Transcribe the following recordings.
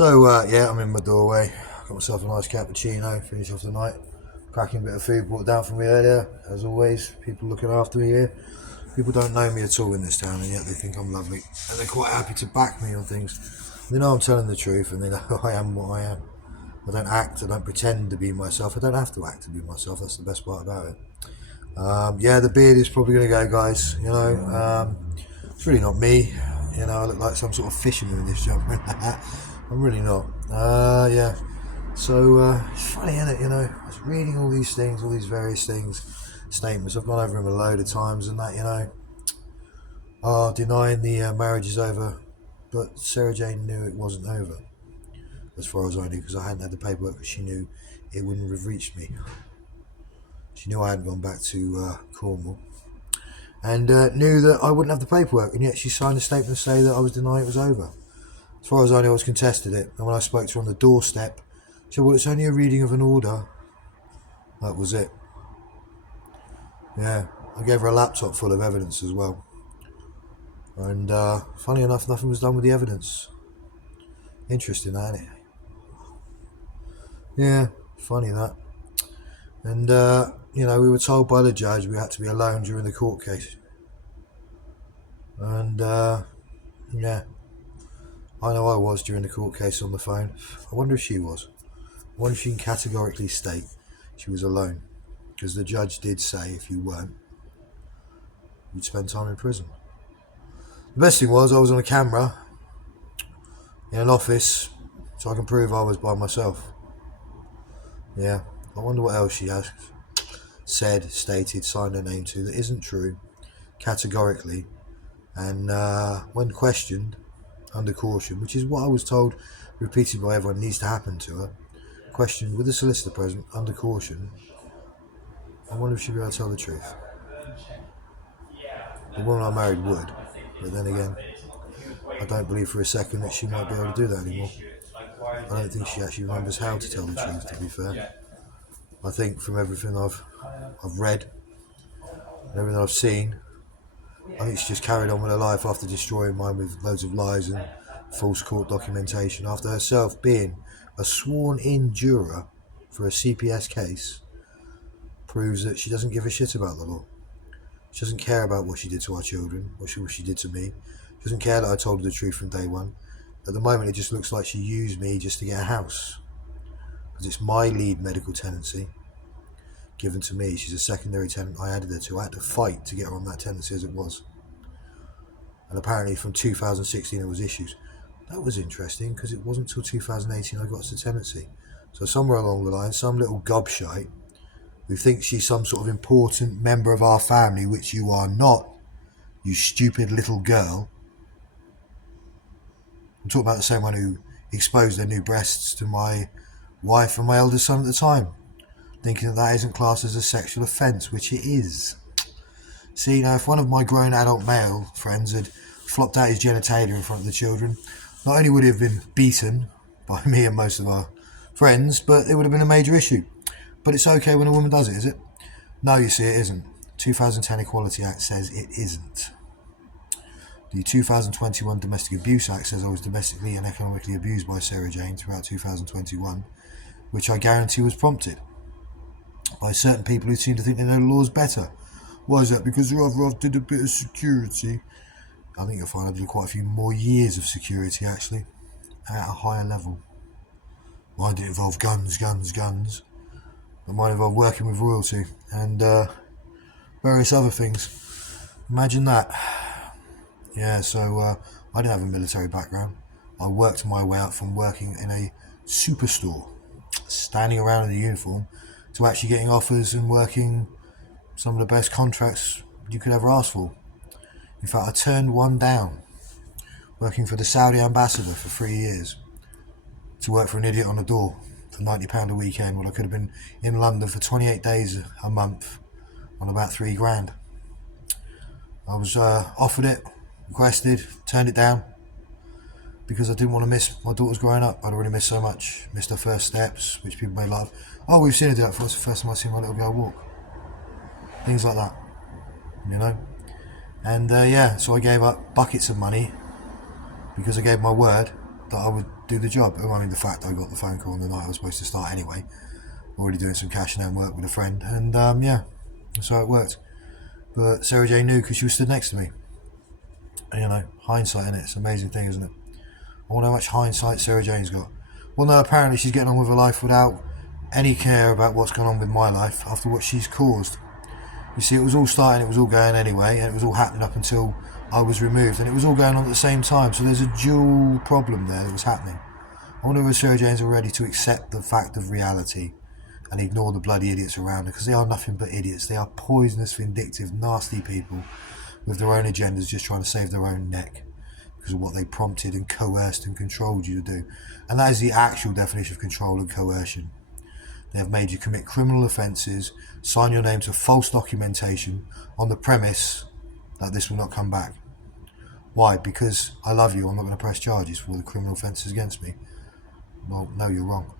Yeah, I'm in my doorway. Got myself a nice cappuccino, finish off the night. Cracking bit of food brought down for me earlier. As always, people looking after me here. People don't know me at all in this town, and yet they think I'm lovely. And they're quite happy to back me on things. They know I'm telling the truth, and they know I am what I am. I don't act, I don't pretend to be myself. I don't have to act to be myself. That's the best part about it. Yeah, the beard is probably going to go, guys. It's really not me. I look like some sort of fisherman in this job. I'm really not. Yeah. It's funny, isn't it? I was reading all these things, all these various things, statements. I've gone over them a load of times, and that, denying the marriage is over, but Sarah Jane knew it wasn't over, as far as I knew, because I hadn't had the paperwork, because she knew it wouldn't have reached me. She knew I hadn't gone back to Cornwall, and knew that I wouldn't have the paperwork, and yet she signed a statement to say that I was denying it was over. As far as I knew, I was contested it, and when I spoke to her on the doorstep, she said, well, it's only a reading of an order. That was it. Yeah, I gave her a laptop full of evidence as well. And funny enough, nothing was done with the evidence. Interesting, that, isn't it? Yeah, funny that. And, we were told by the judge we had to be alone during the court case. And, yeah, I know I was during the court case on the phone. I wonder if she was. I wonder if she can categorically state she was alone. Because the judge did say if you weren't, you'd spend time in prison. The best thing was I was on a camera in an office, so I can prove I was by myself. Yeah, I wonder what else she has said, stated, signed her name to that isn't true, categorically, and when questioned, under caution, which is what I was told repeatedly by everyone needs to happen to her, questioned with the solicitor present, under caution. I wonder if she'd be able to tell the truth. The woman I married would, but then again, I don't believe for a second that she might be able to do that anymore. I don't think she actually remembers how to tell the truth, to be fair. I think from everything I've read, and everything I've seen, I think she just carried on with her life after destroying mine with loads of lies and false court documentation, after herself being a sworn-in juror for a CPS case, proves that she doesn't give a shit about the law. She doesn't care about what she did to our children, what she did to me. She doesn't care that I told her the truth from day one. At the moment, it just looks like she used me just to get a house. Because it's my lead medical tenancy given to me. She's a secondary tenant I added her to. I had to fight to get her on that tenancy as it was. And apparently from 2016 there was issues. That was interesting, because it wasn't until 2018 I got us the tenancy. So somewhere along the line, some little gobshite who thinks she's some sort of important member of our family, which you are not, you stupid little girl. I'm talking about the same one who exposed their new breasts to my wife and my eldest son at the time, thinking that isn't classed as a sexual offence, which it is. See, now, if one of my grown adult male friends had flopped out his genitalia in front of the children, not only would he have been beaten by me and most of our friends, but it would have been a major issue. But it's okay when a woman does it, is it? No, you see, it isn't. 2010 Equality Act says it isn't. The 2021 Domestic Abuse Act says I was domestically and economically abused by Sarah Jane throughout 2021, which I guarantee was prompted by certain people who seem to think they know the laws better. Why is that? Because I've did a bit of security. I think you'll find I did quite a few more years of security, actually, at a higher level. Mine didn't involve guns, but mine involved working with royalty and various other things. Imagine that. Yeah, so I didn't have a military background. I worked my way up from working in a superstore, standing around in a uniform, to actually getting offers and working some of the best contracts you could ever ask for. In fact, I turned one down, working for the Saudi ambassador for 3 years, to work for an idiot on the door for £90 a weekend, when I could have been in London for 28 days a month on about £3,000. I was offered it, requested, turned it down, because I didn't want to miss my daughter's growing up. I'd already missed so much, missed her first steps, which people may love. Oh, we've seen her do that for us. The first time I've seen my little girl walk. Things like that, And so I gave up buckets of money, because I gave my word that I would do the job. I mean, the fact I got the phone call on the night I was supposed to start anyway, already doing some cash and work with a friend, and yeah, that's how it worked. But Sarah Jane knew because she was stood next to me. And, you know, hindsight, in it, it's an amazing thing, isn't it? I wonder how much hindsight Sarah Jane's got. Well, no, apparently she's getting on with her life without any care about what's going on with my life after what she's caused. You see, it was all starting, it was all going anyway, and it was all happening up until I was removed, and it was all going on at the same time, so there's a dual problem there that was happening. I wonder if Sarah Jane's are ready to accept the fact of reality and ignore the bloody idiots around her, because they are nothing but idiots. They are poisonous, vindictive, nasty people with their own agendas, just trying to save their own neck because of what they prompted and coerced and controlled you to do. And that is the actual definition of control and coercion. They have made you commit criminal offences, sign your name to false documentation on the premise that this will not come back. Why? Because I love you, I'm not going to press charges for the criminal offences against me. Well, no, you're wrong.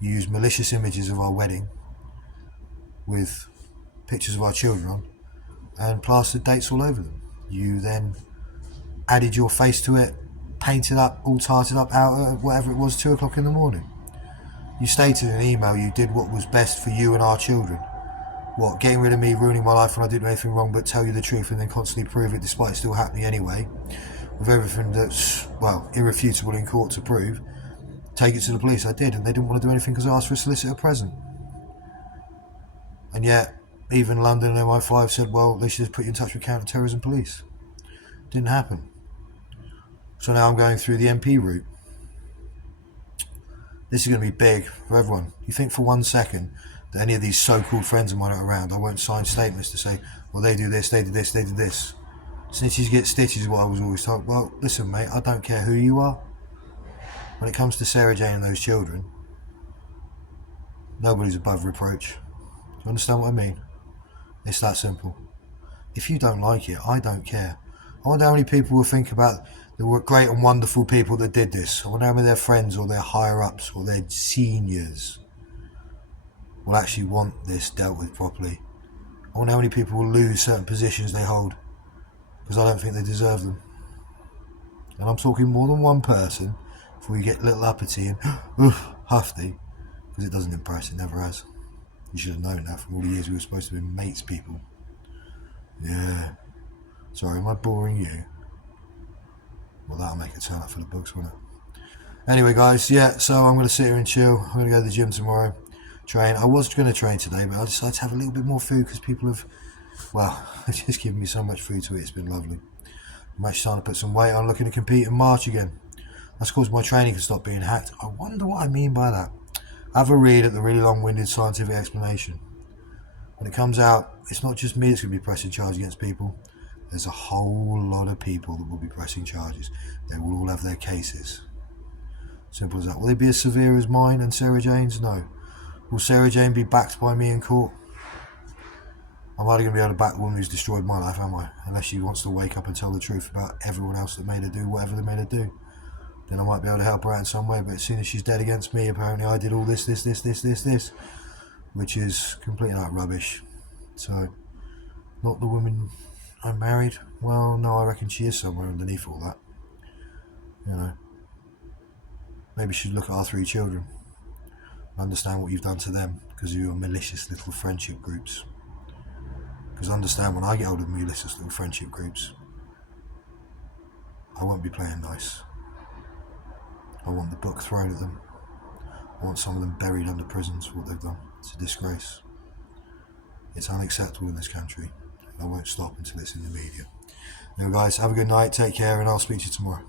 You used malicious images of our wedding with pictures of our children on and plastered dates all over them. You then added your face to it, painted up, all tarted up out at whatever it was, 2 o'clock in the morning. You stated in an email you did what was best for you and our children. What, getting rid of me, ruining my life when I didn't do anything wrong but tell you the truth and then constantly prove it despite it still happening anyway, with everything that's, well, irrefutable in court to prove. Take it to the police. I did, and they didn't want to do anything because I asked for a solicitor present. And yet, even London and MI5 said, well, they should have put you in touch with counter-terrorism police. Didn't happen. So now I'm going through the MP route. This is going to be big for everyone. You think for 1 second that any of these so-called friends of mine are around, I won't sign statements to say, well, they do this, they did this, they did this. Snitches get stitches is what I was always told. Well, listen, mate, I don't care who you are. When it comes to Sarah Jane and those children, nobody's above reproach. Do you understand what I mean? It's that simple. If you don't like it, I don't care. I wonder how many people will think about the great and wonderful people that did this. I wonder how many of their friends or their higher-ups or their seniors will actually want this dealt with properly. I wonder how many people will lose certain positions they hold because I don't think they deserve them. And I'm talking more than one person before you get a little uppity and hufty, because it doesn't impress, it never has. You should have known that from all the years we were supposed to be mates people. Yeah. Sorry, am I boring you? Well, that'll make it turn up for the books, won't it? Anyway, guys, yeah, so I'm going to sit here and chill. I'm going to go to the gym tomorrow, train. I was going to train today, but I decided to have a little bit more food because people have, well, just given me so much food to eat. It's been lovely. I'm actually starting to put some weight on, looking to compete in March again. That's caused my training to stop being hacked. I wonder what I mean by that. Have a read at the really long-winded scientific explanation. When it comes out, it's not just me that's going to be pressing charge against people. There's a whole lot of people that will be pressing charges. They will all have their cases. Simple as that. Will they be as severe as mine and Sarah Jane's? No. Will Sarah Jane be backed by me in court? I'm hardly going to be able to back the woman who's destroyed my life, am I? Unless she wants to wake up and tell the truth about everyone else that made her do whatever they made her do. Then I might be able to help her out in some way, but as soon as she's dead against me, apparently I did all this, which is completely like rubbish. So, not the woman I married? Well, no, I reckon she is somewhere underneath all that. You know. Maybe she should look at our 3 children. Understand what you've done to them because of your malicious little friendship groups. Because understand, when I get hold of malicious little friendship groups, I won't be playing nice. I want the book thrown at them. I want some of them buried under prisons for what they've done. It's a disgrace. It's unacceptable in this country. And I won't stop until it's in the media. Anyway, guys, have a good night, take care, and I'll speak to you tomorrow.